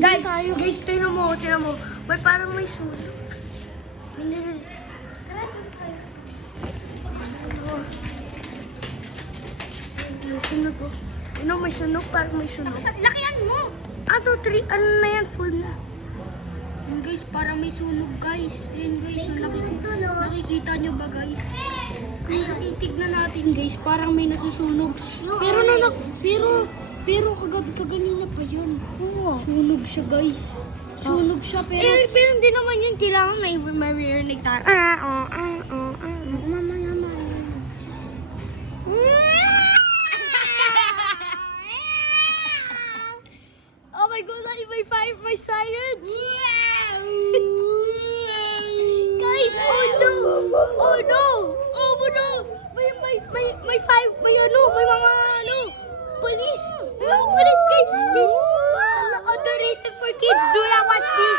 Guys, tingnan mo. May parang may sunog. May sunog po. May sunog, parang may sunog. Lakihan mo! 1, 2, 3, ano na yan? Full na. Yun guys, parang may sunog guys. Ayun guys, nakikita nyo ba guys? Kung titignan natin guys, parang may nasusunog. Pero kaganina pa yan. Sunog siya guys. Sunog siya pero... Pero hindi naman yun. Kailangan may maririnig tayo. Oh my God, may sirens! Guys, oh no! May mga police! May mga police, guys! Underrated for kids, do not watch this!